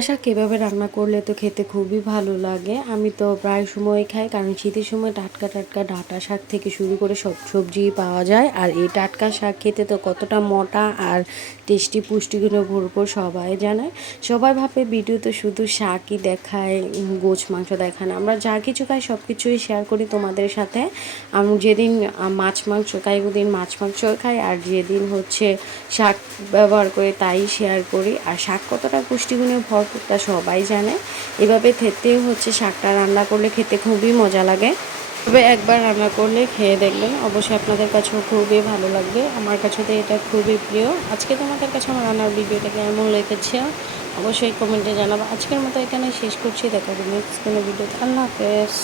শাক এভাবে রান্না করলে তো খেতে খুবই ভালো লাগে। আমি তো প্রায় সময় খাই, কারণ শীতের সময় টাটকা টাটকা ডাঁটা শাক থেকে শুরু করে সব সবজি পাওয়া যায়। আর এই টাটকা শাক খেতে তো কতটা মোটা আর টেস্টি, পুষ্টিগুণে ভরপুর সবাই জানে। সবাই ভাবে ভিডিওতে শুধু শাকই দেখায়, গোছ মাংস দেখায় না। আমরা যা কিছু খাই সব কিছুই শেয়ার করি তোমাদের সাথে। আমি যেদিন মাছ মাংস খাই ওদিন মাছ মাংস খাই, আর যেদিন হচ্ছে শাক ব্যবহার করে তাই শেয়ার করি। আর শাক কতটা পুষ্টিগুণে ভরপুর তা সবাই জানে। এভাবে খেতেও হচ্ছে শাকটা রান্না করলে খেতে খুবই মজা লাগে। তবে একবার রান্না করলে খেয়ে দেখবেন, অবশ্যই আপনাদের কাছেও খুবই ভালো লাগবে। আমার কাছে তো এটা খুবই প্রিয়। আজকে তোমাদের কাছে আমার রান্নার ভিডিওটা কেমন লেগেছে অবশ্যই কমেন্টে জানাবো। আজকের মতো এখানে শেষ করছি, দেখা হবে নেক্সট কোনো ভিডিওতে। আল্লাহ হাফেজ।